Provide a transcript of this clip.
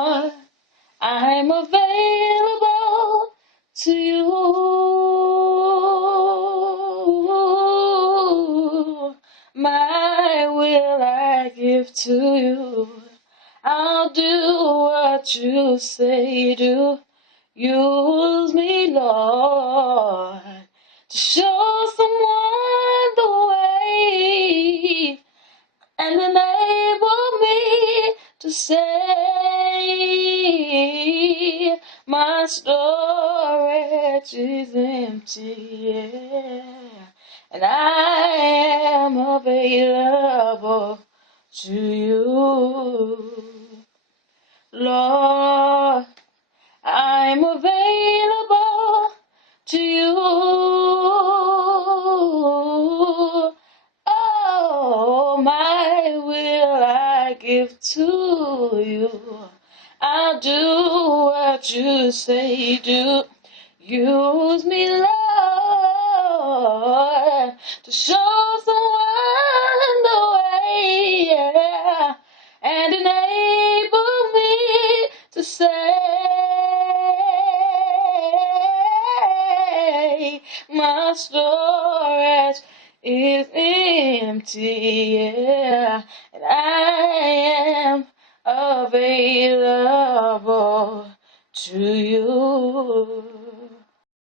I'm available to you. My will I give to you. I'll do what you say do. Use me, Lord, to show someone the way and enable me to say my storage is empty, yeah, and I am available to you. Lord, I'm available to you. Oh, my will I give to you. I'll do what you say do. Use me, Lord, to show someone the way, yeah, and enable me to say my storage is empty, yeah, and I am available to you.